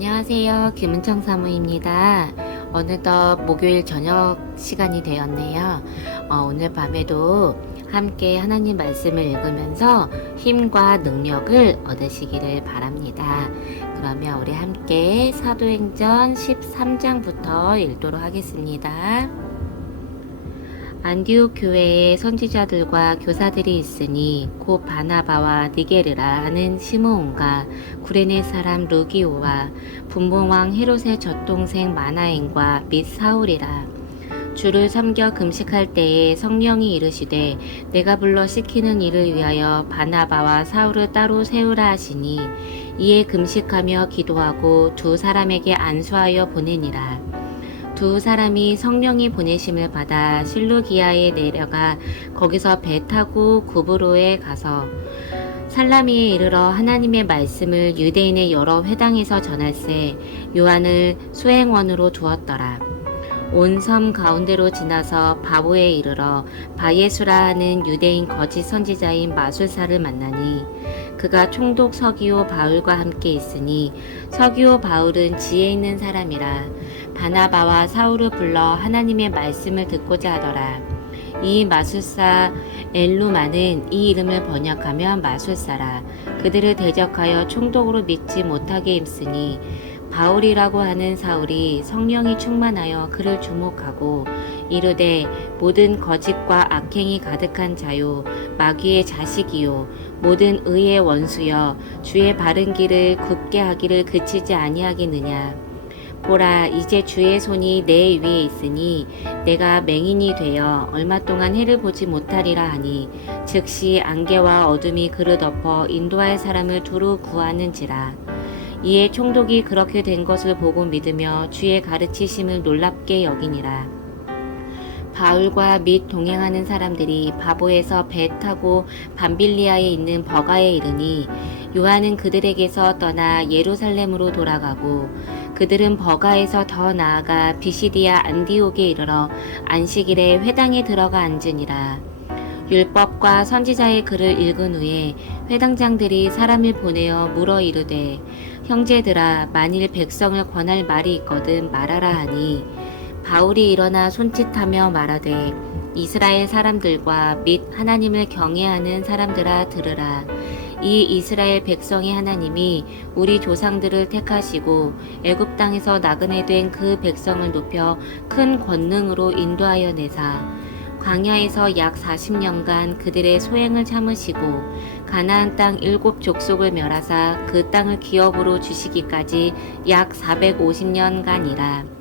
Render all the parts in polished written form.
안녕하세요. 김은청 사모입니다. 어느덧 목요일 저녁 시간이 되었네요. 오늘 밤에도 함께 하나님 말씀을 읽으면서 힘과 능력을 얻으시기를 바랍니다. 그러면 우리 함께 사도행전 13장부터 읽도록 하겠습니다. 안디옥 교회에 선지자들과 교사들이 있으니 곧 바나바와 니게르라 하는 시므온과 구레네 사람 루기오와 분봉왕 헤롯의 젖동생 마나엔과 및 사울이라. 주를 섬겨 금식할 때에 성령이 이르시되 내가 불러 시키는 일을 위하여 바나바와 사울을 따로 세우라 하시니 이에 금식하며 기도하고 두 사람에게 안수하여 보내니라. 두 사람이 성령이 보내심을 받아 실루기아에 내려가 거기서 배 타고 구브로에 가서 살라미에 이르러 하나님의 말씀을 유대인의 여러 회당에서 전할세 요한을 수행원으로 두었더라. 온 섬 가운데로 지나서 바보에 이르러 바예수라 하는 유대인 거짓 선지자인 마술사를 만나니 그가 총독 서기오 바울과 함께 있으니 서기오 바울은 지혜 있는 사람이라. 바나바와 사울을 불러 하나님의 말씀을 듣고자 하더라. 이 마술사 엘루마는 이 이름을 번역하면 마술사라. 그들을 대적하여 총독으로 믿지 못하게 힘쓰니 바울이라고 하는 사울이 성령이 충만하여 그를 주목하고 이르되 모든 거짓과 악행이 가득한 자요 마귀의 자식이요 모든 의의 원수여 주의 바른 길을 굽게 하기를 그치지 아니하겠느냐. 보라 이제 주의 손이 내 위에 있으니 내가 맹인이 되어 얼마 동안 해를 보지 못하리라 하니 즉시 안개와 어둠이 그를 덮어 인도할 사람을 두루 구하는지라. 이에 총독이 그렇게 된 것을 보고 믿으며 주의 가르치심을 놀랍게 여기니라. 바울과 및 동행하는 사람들이 바보에서 배 타고 밤빌리아에 있는 버가에 이르니 요한은 그들에게서 떠나 예루살렘으로 돌아가고 그들은 버가에서 더 나아가 비시디아 안디옥에 이르러 안식일에 회당에 들어가 앉으니라. 율법과 선지자의 글을 읽은 후에 회당장들이 사람을 보내어 물어 이르되 형제들아 만일 백성을 권할 말이 있거든 말하라 하니 바울이 일어나 손짓하며 말하되 이스라엘 사람들과 및 하나님을 경외하는 사람들아 들으라. 이 이스라엘 백성의 하나님이 우리 조상들을 택하시고 애굽 땅에서 나그네 된 그 백성을 높여 큰 권능으로 인도하여 내사 광야에서 약 40년간 그들의 소행을 참으시고 가나안 땅 7족속을 멸하사 그 땅을 기업으로 주시기까지 약 450년간이라.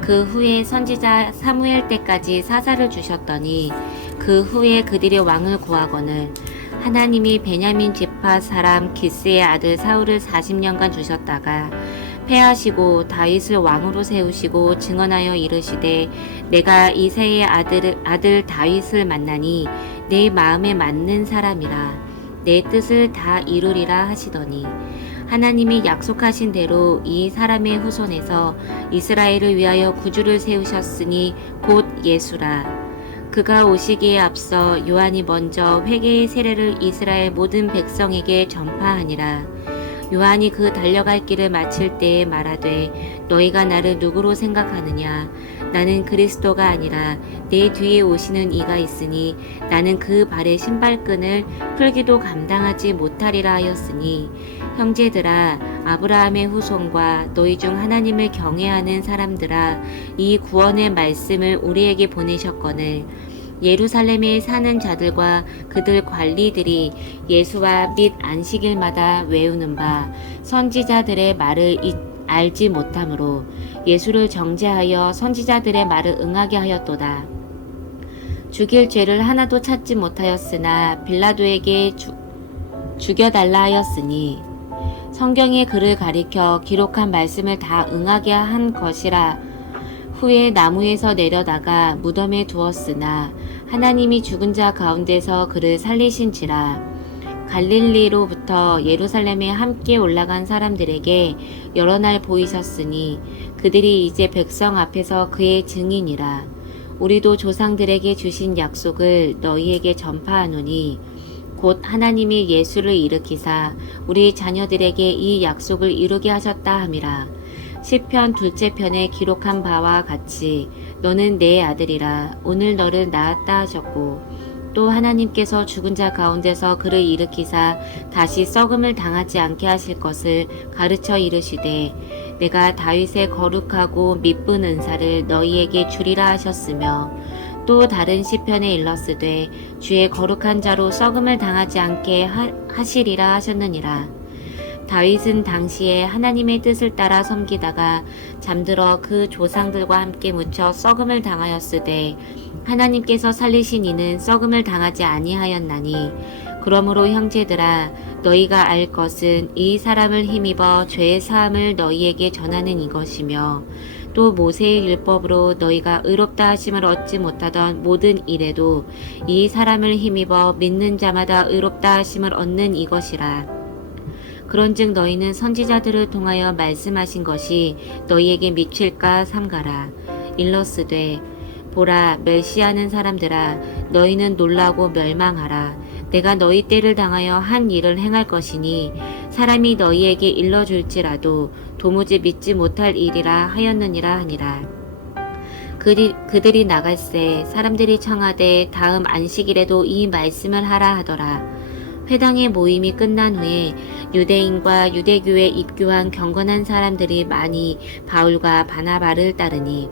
그 후에 선지자 사무엘 때까지 사사를 주셨더니 그 후에 그들의 왕을 구하거늘 하나님이 베냐민 지파 사람 기스의 아들 사울을 40년간 주셨다가 패하시고 다윗을 왕으로 세우시고 증언하여 이르시되 내가 이새의 아들 다윗을 만나니 내 마음에 맞는 사람이라 내 뜻을 다 이루리라 하시더니 하나님이 약속하신 대로 이 사람의 후손에서 이스라엘을 위하여 구주를 세우셨으니 곧 예수라. 그가 오시기에 앞서 요한이 먼저 회개의 세례를 이스라엘 모든 백성에게 전파하니라. 요한이 그 달려갈 길을 마칠 때에 말하되 너희가 나를 누구로 생각하느냐. 나는 그리스도가 아니라 내 뒤에 오시는 이가 있으니 나는 그 발의 신발끈을 풀기도 감당하지 못하리라 하였으니 형제들아 아브라함의 후손과 너희 중 하나님을 경외하는 사람들아 이 구원의 말씀을 우리에게 보내셨거늘 예루살렘에 사는 자들과 그들 관리들이 예수와 및 안식일마다 외우는 바 선지자들의 말을 알지 못하므로 예수를 정죄하여 선지자들의 말을 응하게 하였도다. 죽일 죄를 하나도 찾지 못하였으나 빌라도에게 죽여달라 하였으니 성경의 글을 가리켜 기록한 말씀을 다 응하게 한 것이라. 후에 나무에서 내려다가 무덤에 두었으나 하나님이 죽은 자 가운데서 그를 살리신지라. 갈릴리로부터 예루살렘에 함께 올라간 사람들에게 여러 날 보이셨으니 그들이 이제 백성 앞에서 그의 증인이라. 우리도 조상들에게 주신 약속을 너희에게 전파하노니 곧 하나님이 예수를 일으키사 우리 자녀들에게 이 약속을 이루게 하셨다 함이라. 시편 둘째 편에 기록한 바와 같이 너는 내 아들이라 오늘 너를 낳았다 하셨고, 또 하나님께서 죽은 자 가운데서 그를 일으키사 다시 썩음을 당하지 않게 하실 것을 가르쳐 이르시되 내가 다윗의 거룩하고 미쁜 은사를 너희에게 주리라 하셨으며, 또 다른 시편에 일렀으되 주의 거룩한 자로 썩음을 당하지 않게 하시리라 하셨느니라. 다윗은 당시에 하나님의 뜻을 따라 섬기다가 잠들어 그 조상들과 함께 묻혀 썩음을 당하였으되 하나님께서 살리신 이는 썩음을 당하지 아니하였나니, 그러므로 형제들아 너희가 알 것은 이 사람을 힘입어 죄의 사함을 너희에게 전하는 이것이며, 또 모세의 율법으로 너희가 의롭다 하심을 얻지 못하던 모든 일에도 이 사람을 힘입어 믿는 자마다 의롭다 하심을 얻는 이것이라. 그런즉 너희는 선지자들을 통하여 말씀하신 것이 너희에게 미칠까 삼가라. 일러스되 보라, 멸시하는 사람들아 너희는 놀라고 멸망하라. 내가 너희 때를 당하여 한 일을 행할 것이니 사람이 너희에게 일러줄지라도 도무지 믿지 못할 일이라 하였느니라 하니라. 그들이 나갈새 사람들이 청하되 다음 안식일에도 이 말씀을 하라 하더라. 회당의 모임이 끝난 후에 유대인과 유대교에 입교한 경건한 사람들이 많이 바울과 바나바를 따르니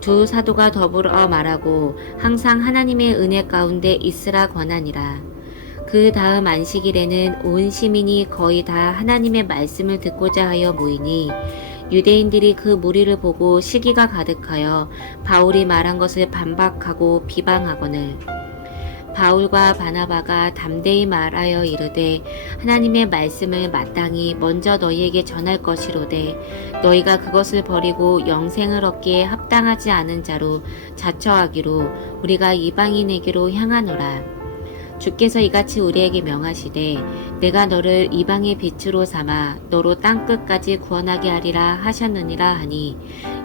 두 사도가 더불어 말하고 항상 하나님의 은혜 가운데 있으라 권하니라. 그 다음 안식일에는 온 시민이 거의 다 하나님의 말씀을 듣고자 하여 모이니 유대인들이 그 무리를 보고 시기가 가득하여 바울이 말한 것을 반박하고 비방하거늘 바울과 바나바가 담대히 말하여 이르되 하나님의 말씀을 마땅히 먼저 너희에게 전할 것이로되 너희가 그것을 버리고 영생을 얻기에 합당하지 않은 자로 자처하기로 우리가 이방인에게로 향하노라. 주께서 이같이 우리에게 명하시되 내가 너를 이방의 빛으로 삼아 너로 땅끝까지 구원하게 하리라 하셨느니라 하니,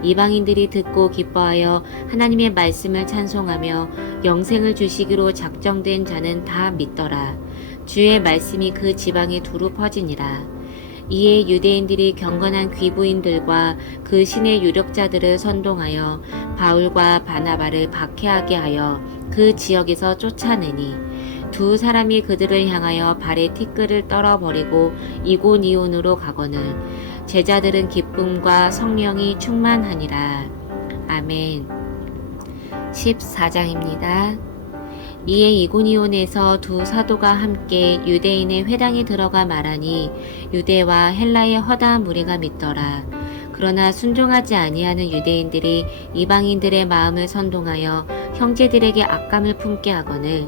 이방인들이 듣고 기뻐하여 하나님의 말씀을 찬송하며 영생을 주시기로 작정된 자는 다 믿더라. 주의 말씀이 그 지방에 두루 퍼지니라. 이에 유대인들이 경건한 귀부인들과 그 신의 유력자들을 선동하여 바울과 바나바를 박해하게 하여 그 지역에서 쫓아내니 두 사람이 그들을 향하여 발에 티끌을 떨어버리고 이고니온으로 가거늘 제자들은 기쁨과 성령이 충만하니라. 아멘. 14장입니다. 이에 이고니온에서 두 사도가 함께 유대인의 회당에 들어가 말하니 유대와 헬라의 허다한 무리가 믿더라. 그러나 순종하지 아니하는 유대인들이 이방인들의 마음을 선동하여 형제들에게 악감을 품게 하거늘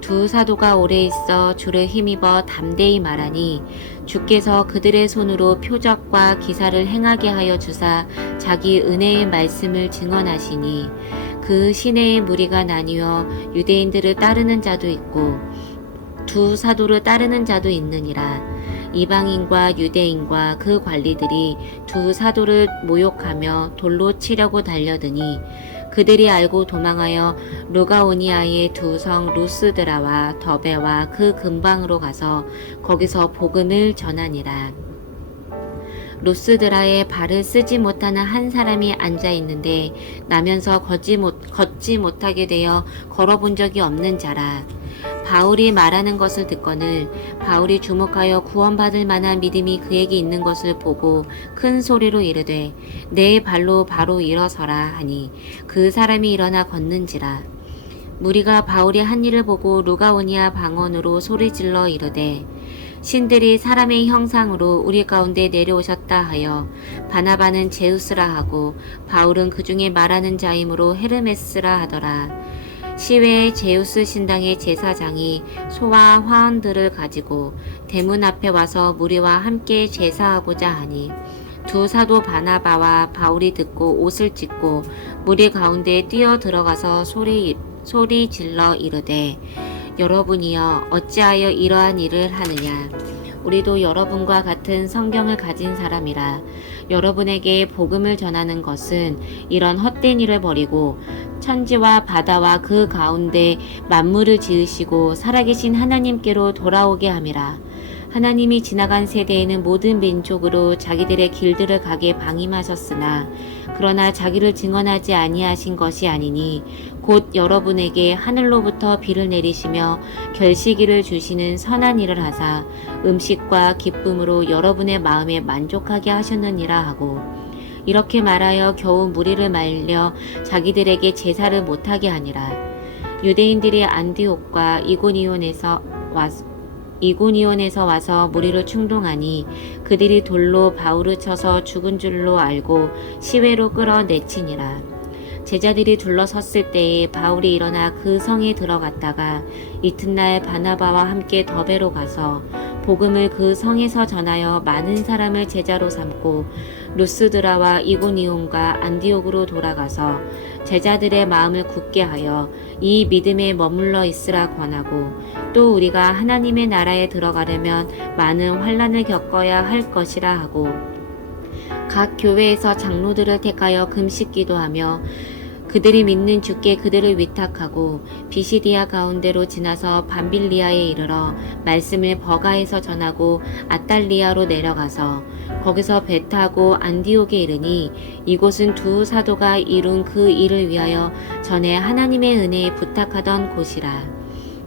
두 사도가 오래 있어 주를 힘입어 담대히 말하니 주께서 그들의 손으로 표적과 기사를 행하게 하여 주사 자기 은혜의 말씀을 증언하시니 그 시내의 무리가 나뉘어 유대인들을 따르는 자도 있고 두 사도를 따르는 자도 있느니라. 이방인과 유대인과 그 관리들이 두 사도를 모욕하며 돌로 치려고 달려드니 그들이 알고 도망하여 루가오니아의 두 성 루스드라와 더베와 그 근방으로 가서 거기서 복음을 전하니라. 루스드라에 발을 쓰지 못하는 한 사람이 앉아 있는데 나면서 걷지 못하게 되어 걸어본 적이 없는 자라. 바울이 말하는 것을 듣거늘 바울이 주목하여 구원받을 만한 믿음이 그에게 있는 것을 보고 큰 소리로 이르되 내 발로 바로 일어서라 하니 그 사람이 일어나 걷는지라. 무리가 바울이 한 일을 보고 루가오니아 방언으로 소리질러 이르되 신들이 사람의 형상으로 우리 가운데 내려오셨다 하여 바나바는 제우스라 하고 바울은 그 중에 말하는 자이므로 헤르메스라 하더라. 시외의 제우스 신당의 제사장이 소와 화원들을 가지고 대문 앞에 와서 무리와 함께 제사하고자 하니 두 사도 바나바와 바울이 듣고 옷을 찢고 무리 가운데 뛰어 들어가서 소리 질러 이르되 여러분이여 어찌하여 이러한 일을 하느냐. 우리도 여러분과 같은 성경을 가진 사람이라. 여러분에게 복음을 전하는 것은 이런 헛된 일을 버리고 천지와 바다와 그 가운데 만물을 지으시고 살아계신 하나님께로 돌아오게 함이라. 하나님이 지나간 세대에는 모든 민족으로 자기들의 길들을 가게 방임하셨으나 그러나 자기를 증언하지 아니하신 것이 아니니 곧 여러분에게 하늘로부터 비를 내리시며 결시기를 주시는 선한 일을 하사 음식과 기쁨으로 여러분의 마음에 만족하게 하셨느니라 하고, 이렇게 말하여 겨우 무리를 말려 자기들에게 제사를 못하게 하니라. 유대인들이 안디옥과 이고니온에서 와서 무리를 충동하니 그들이 돌로 바울을 쳐서 죽은 줄로 알고 시외로 끌어내치니라. 제자들이 둘러섰을 때에 바울이 일어나 그 성에 들어갔다가 이튿날 바나바와 함께 더베로 가서 복음을 그 성에서 전하여 많은 사람을 제자로 삼고 루스드라와 이고니온과 안디옥으로 돌아가서 제자들의 마음을 굳게 하여 이 믿음에 머물러 있으라 권하고, 또 우리가 하나님의 나라에 들어가려면 많은 환난을 겪어야 할 것이라 하고, 각 교회에서 장로들을 택하여 금식 기도하며 그들이 믿는 주께 그들을 위탁하고 비시디아 가운데로 지나서 밤빌리아에 이르러 말씀을 버가에서 전하고 아탈리아로 내려가서 거기서 배 타고 안디옥에 이르니, 이곳은 두 사도가 이룬 그 일을 위하여 전에 하나님의 은혜에 부탁하던 곳이라.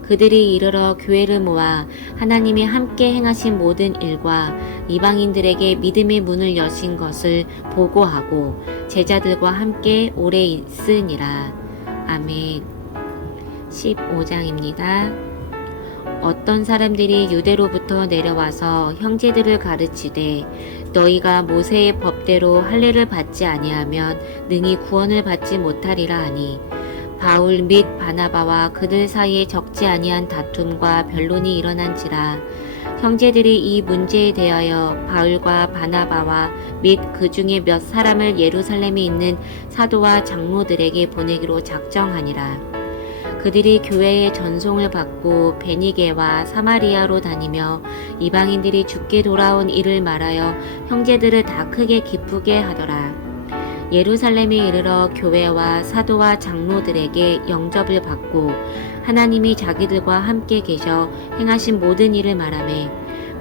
그들이 이르러 교회를 모아 하나님이 함께 행하신 모든 일과 이방인들에게 믿음의 문을 여신 것을 보고하고 제자들과 함께 오래 있으니라. 아멘. 15장입니다. 어떤 사람들이 유대로부터 내려와서 형제들을 가르치되 너희가 모세의 법대로 할례를 받지 아니하면 능히 구원을 받지 못하리라 하니, 바울 및 바나바와 그들 사이에 적지 아니한 다툼과 변론이 일어난지라. 형제들이 이 문제에 대하여 바울과 바나바와 및 그 중에 몇 사람을 예루살렘에 있는 사도와 장로들에게 보내기로 작정하니라. 그들이 교회의 전송을 받고 베니게와 사마리아로 다니며 이방인들이 죽게 돌아온 일을 말하여 형제들을 다 크게 기쁘게 하더라. 예루살렘에 이르러 교회와 사도와 장로들에게 영접을 받고 하나님이 자기들과 함께 계셔 행하신 모든 일을 말하매,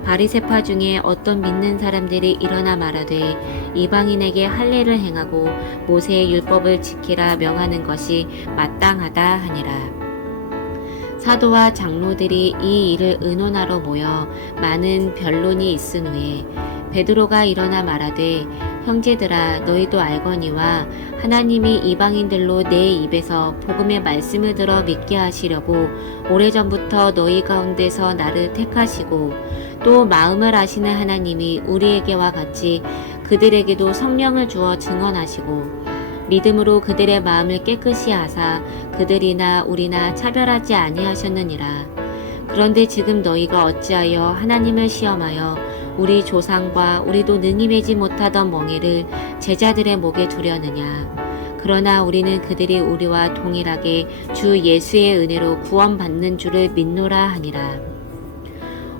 바리새파 중에 어떤 믿는 사람들이 일어나 말하되 이방인에게 할례를 행하고 모세의 율법을 지키라 명하는 것이 마땅하다 하니라. 사도와 장로들이 이 일을 의논하러 모여 많은 변론이 있은 후에 베드로가 일어나 말하되, 형제들아, 너희도 알거니와 하나님이 이방인들로 내 입에서 복음의 말씀을 들어 믿게 하시려고 오래전부터 너희 가운데서 나를 택하시고, 또 마음을 아시는 하나님이 우리에게와 같이 그들에게도 성령을 주어 증언하시고 믿음으로 그들의 마음을 깨끗이 하사 그들이나 우리나 차별하지 아니하셨느니라. 그런데 지금 너희가 어찌하여 하나님을 시험하여 우리 조상과 우리도 능히 매지 못하던 멍에를 제자들의 목에 두려느냐. 그러나 우리는 그들이 우리와 동일하게 주 예수의 은혜로 구원받는 줄을 믿노라 하니라.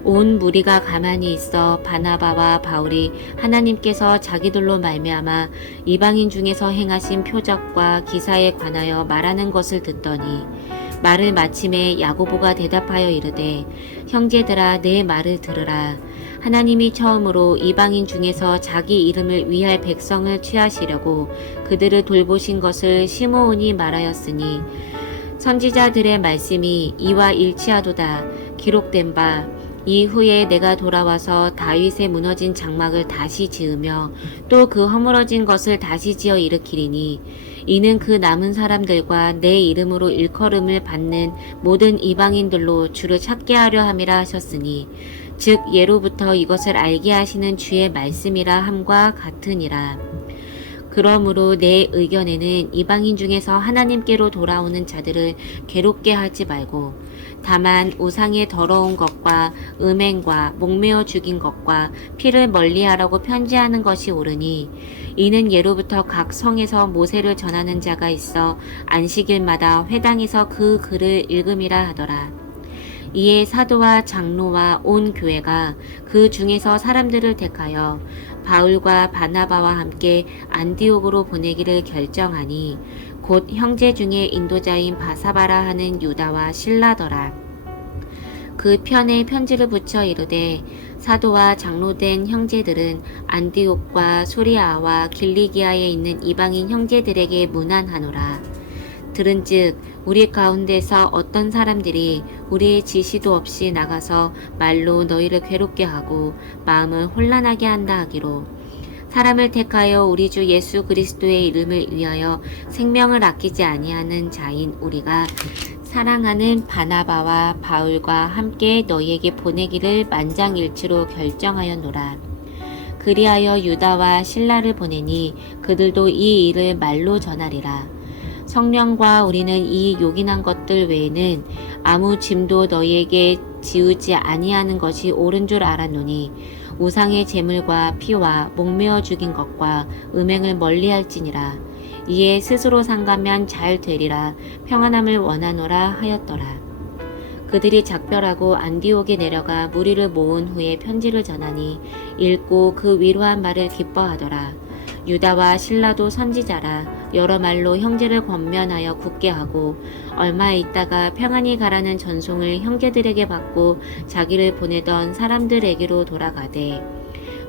온 무리가 가만히 있어 바나바와 바울이 하나님께서 자기들로 말미암아 이방인 중에서 행하신 표적과 기사에 관하여 말하는 것을 듣더니, 말을 마침에 야고보가 대답하여 이르되, 형제들아, 내 말을 들으라. 하나님이 처음으로 이방인 중에서 자기 이름을 위할 백성을 취하시려고 그들을 돌보신 것을 시므온이 말하였으니, 선지자들의 말씀이 이와 일치하도다. 기록된 바 이후에 내가 돌아와서 다윗의 무너진 장막을 다시 지으며 또 그 허물어진 것을 다시 지어 일으키리니, 이는 그 남은 사람들과 내 이름으로 일컬음을 받는 모든 이방인들로 주를 찾게 하려 함이라 하셨으니, 즉 예로부터 이것을 알게 하시는 주의 말씀이라 함과 같으니라. 그러므로 내 의견에는 이방인 중에서 하나님께로 돌아오는 자들을 괴롭게 하지 말고, 다만 우상의 더러운 것과 음행과 목매어 죽인 것과 피를 멀리하라고 편지하는 것이 옳으니, 이는 예로부터 각 성에서 모세를 전하는 자가 있어 안식일마다 회당에서 그 글을 읽음이라 하더라. 이에 사도와 장로와 온 교회가 그 중에서 사람들을 택하여 바울과 바나바와 함께 안디옥으로 보내기를 결정하니 곧 형제 중에 인도자인 바사바라 하는 유다와 실라더라. 그 편에 편지를 붙여 이르되 사도와 장로된 형제들은 안디옥과 소리아와 길리기아에 있는 이방인 형제들에게 문안하노라. 들은즉 우리 가운데서 어떤 사람들이 우리의 지시도 없이 나가서 말로 너희를 괴롭게 하고 마음을 혼란하게 한다 하기로 사람을 택하여 우리 주 예수 그리스도의 이름을 위하여 생명을 아끼지 아니하는 자인 우리가 사랑하는 바나바와 바울과 함께 너희에게 보내기를 만장일치로 결정하였노라. 그리하여 유다와 실라를 보내니 그들도 이 일을 말로 전하리라. 성령과 우리는 이 요긴한 것들 외에는 아무 짐도 너희에게 지우지 아니하는 것이 옳은 줄 알았노니 우상의 제물과 피와 목매어 죽인 것과 음행을 멀리할지니라. 이에 스스로 상가면 잘 되리라 평안함을 원하노라 하였더라. 그들이 작별하고 안디옥에 내려가 무리를 모은 후에 편지를 전하니 읽고 그 위로한 말을 기뻐하더라. 유다와 실라도 선지자라 여러 말로 형제를 권면하여 굳게 하고 얼마 있다가 평안히 가라는 전송을 형제들에게 받고 자기를 보내던 사람들에게로 돌아가되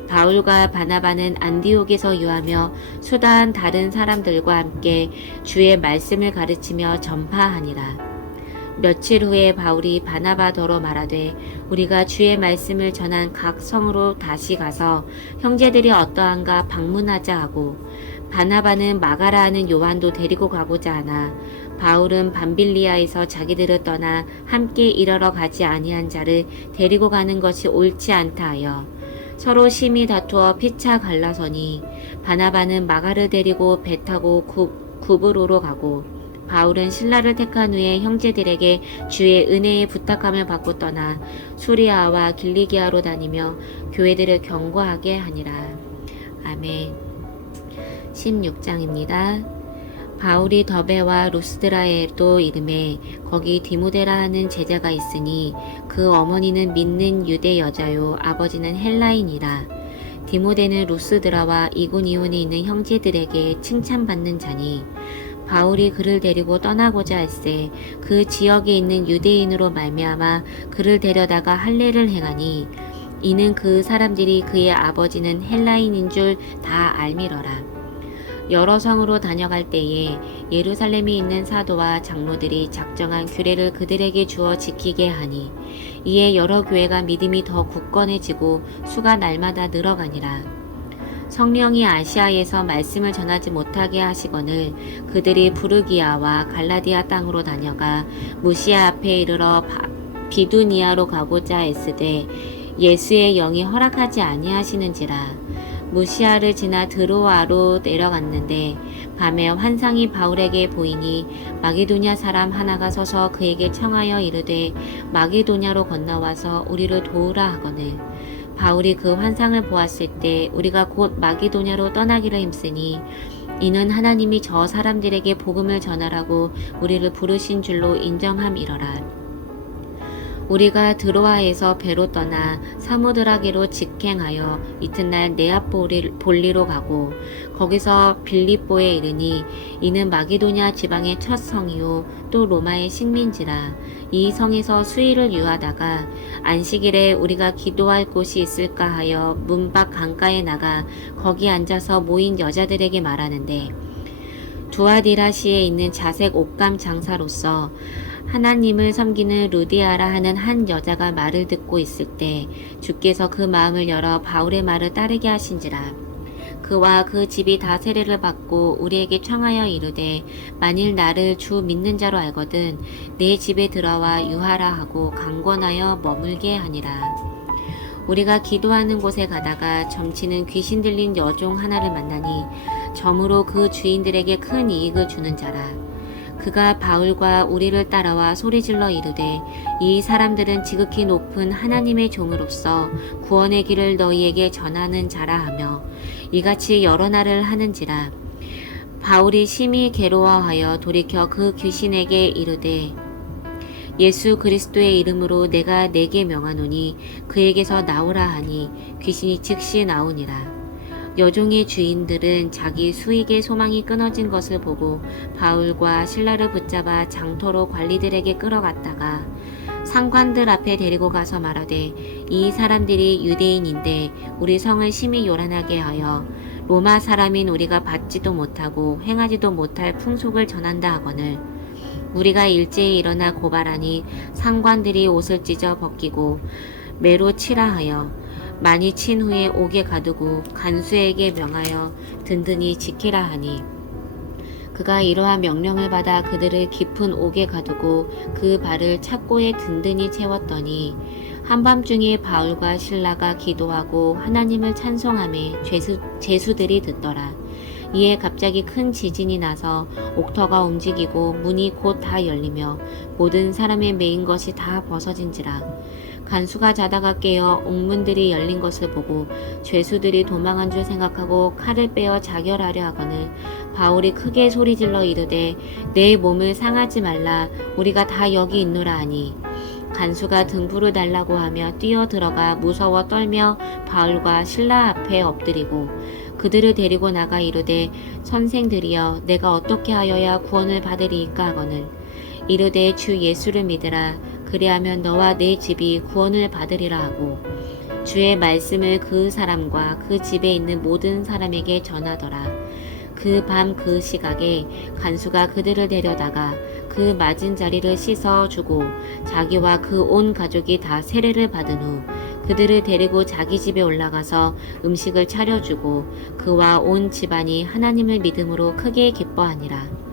바울과 바나바는 안디옥에서 유하며 수다한 다른 사람들과 함께 주의 말씀을 가르치며 전파하니라. 며칠 후에 바울이 바나바더러 말하되 우리가 주의 말씀을 전한 각 성으로 다시 가서 형제들이 어떠한가 방문하자 하고 바나바는 마가라 하는 요한도 데리고 가고자 하나 바울은 밤빌리아에서 자기들을 떠나 함께 일하러 가지 아니한 자를 데리고 가는 것이 옳지 않다 하여 서로 심히 다투어 피차 갈라서니 바나바는 마가를 데리고 배 타고 구브로로 가고 바울은 신라를 택한 후에 형제들에게 주의 은혜의 부탁함을 받고 떠나 수리아와 길리기아로 다니며 교회들을 경고하게 하니라. 아멘. 16장입니다. 바울이 더베와 루스드라에도 이름에 거기 디모데라 하는 제자가 있으니 그 어머니는 믿는 유대 여자요 아버지는 헬라인이라. 디모데는 루스드라와 이고니온에 있는 형제들에게 칭찬받는 자니 바울이 그를 데리고 떠나고자 할세 그 지역에 있는 유대인으로 말미암아 그를 데려다가 할례를 행하니 이는 그 사람들이 그의 아버지는 헬라인인 줄 다 알미러라. 여러 성으로 다녀갈 때에 예루살렘에 있는 사도와 장로들이 작정한 규례를 그들에게 주어 지키게 하니 이에 여러 교회가 믿음이 더 굳건해지고 수가 날마다 늘어가니라. 성령이 아시아에서 말씀을 전하지 못하게 하시거늘 그들이 부르기아와 갈라디아 땅으로 다녀가 무시아 앞에 이르러 비두니아로 가고자 애쓰되 예수의 영이 허락하지 아니하시는지라. 무시아를 지나 드로아로 내려갔는데 밤에 환상이 바울에게 보이니 마게도냐 사람 하나가 서서 그에게 청하여 이르되 마게도냐로 건너와서 우리를 도우라 하거늘 바울이 그 환상을 보았을 때 우리가 곧 마게도냐로 떠나기를 힘쓰니 이는 하나님이 저 사람들에게 복음을 전하라고 우리를 부르신 줄로 인정함이러라. 우리가 드로아에서 배로 떠나 사모드라게로 직행하여 이튿날 네아폴리로 가고 거기서 빌립보에 이르니 이는 마게도냐 지방의 첫 성이요 또 로마의 식민지라. 이 성에서 수일을 유하다가 안식일에 우리가 기도할 곳이 있을까 하여 문 밖 강가에 나가 거기 앉아서 모인 여자들에게 말하는데 두아디라시에 있는 자색 옷감 장사로서 하나님을 섬기는 루디아라 하는 한 여자가 말을 듣고 있을 때 주께서 그 마음을 열어 바울의 말을 따르게 하신지라. 그와 그 집이 다 세례를 받고 우리에게 청하여 이르되 만일 나를 주 믿는 자로 알거든 내 집에 들어와 유하라 하고 강권하여 머물게 하니라. 우리가 기도하는 곳에 가다가 점치는 귀신 들린 여종 하나를 만나니 점으로 그 주인들에게 큰 이익을 주는 자라. 그가 바울과 우리를 따라와 소리질러 이르되 이 사람들은 지극히 높은 하나님의 종으로서 구원의 길을 너희에게 전하는 자라 하며 이같이 여러 날을 하는지라. 바울이 심히 괴로워하여 돌이켜 그 귀신에게 이르되 예수 그리스도의 이름으로 내가 네게 명하노니 그에게서 나오라 하니 귀신이 즉시 나오니라. 여종의 주인들은 자기 수익의 소망이 끊어진 것을 보고 바울과 실라를 붙잡아 장터로 관리들에게 끌어갔다가 상관들 앞에 데리고 가서 말하되 이 사람들이 유대인인데 우리 성을 심히 요란하게 하여 로마 사람인 우리가 받지도 못하고 행하지도 못할 풍속을 전한다 하거늘 우리가 일제히 일어나 고발하니 상관들이 옷을 찢어 벗기고 매로 치라 하여 많이 친 후에 옥에 가두고 간수에게 명하여 든든히 지키라 하니 그가 이러한 명령을 받아 그들을 깊은 옥에 가두고 그 발을 착고에 든든히 채웠더니 한밤중에 바울과 실라가 기도하고 하나님을 찬송하며 제수들이 듣더라. 이에 갑자기 큰 지진이 나서 옥터가 움직이고 문이 곧 다 열리며 모든 사람의 매인 것이 다 벗어진지라. 간수가 자다가 깨어 옥문들이 열린 것을 보고 죄수들이 도망한 줄 생각하고 칼을 빼어 자결하려 하거늘 바울이 크게 소리질러 이르되 내 몸을 상하지 말라 우리가 다 여기 있노라 하니 간수가 등불을 달라고 하며 뛰어들어가 무서워 떨며 바울과 실라 앞에 엎드리고 그들을 데리고 나가 이르되 선생들이여 내가 어떻게 하여야 구원을 받으리이까 하거늘 이르되 주 예수를 믿으라 그리하면 너와 내 집이 구원을 받으리라 하고 주의 말씀을 그 사람과 그 집에 있는 모든 사람에게 전하더라. 그 밤 그 시각에 간수가 그들을 데려다가 그 맞은 자리를 씻어주고 자기와 그 온 가족이 다 세례를 받은 후 그들을 데리고 자기 집에 올라가서 음식을 차려주고 그와 온 집안이 하나님을 믿음으로 크게 기뻐하니라.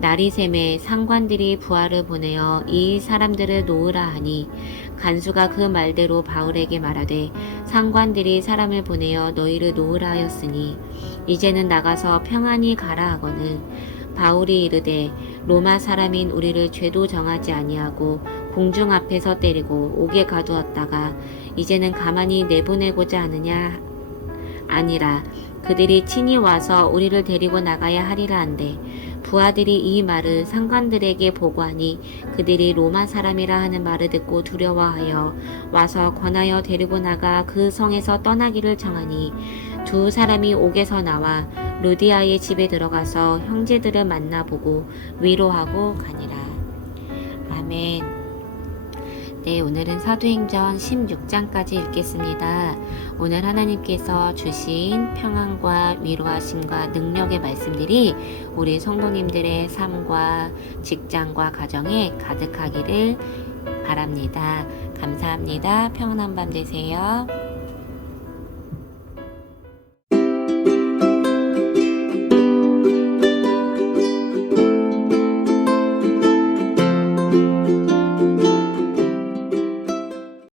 날이 새매 상관들이 부하를 보내어 이 사람들을 놓으라 하니 간수가 그 말대로 바울에게 말하되 상관들이 사람을 보내어 너희를 놓으라 하였으니 이제는 나가서 평안히 가라 하거늘 바울이 이르되 로마 사람인 우리를 죄도 정하지 아니하고 공중 앞에서 때리고 옥에 가두었다가 이제는 가만히 내보내고자 하느냐 아니라 그들이 친히 와서 우리를 데리고 나가야 하리라 한데 부하들이 이 말을 상관들에게 보고하니 그들이 로마 사람이라 하는 말을 듣고 두려워하여 와서 권하여 데리고 나가 그 성에서 떠나기를 정하니 두 사람이 옥에서 나와 루디아의 집에 들어가서 형제들을 만나보고 위로하고 가니라. 아멘. 네, 오늘은 사도행전 16장까지 읽겠습니다. 오늘 하나님께서 주신 평안과 위로하심과 능력의 말씀들이 우리 성도님들의 삶과 직장과 가정에 가득하기를 바랍니다. 감사합니다. 평안한 밤 되세요.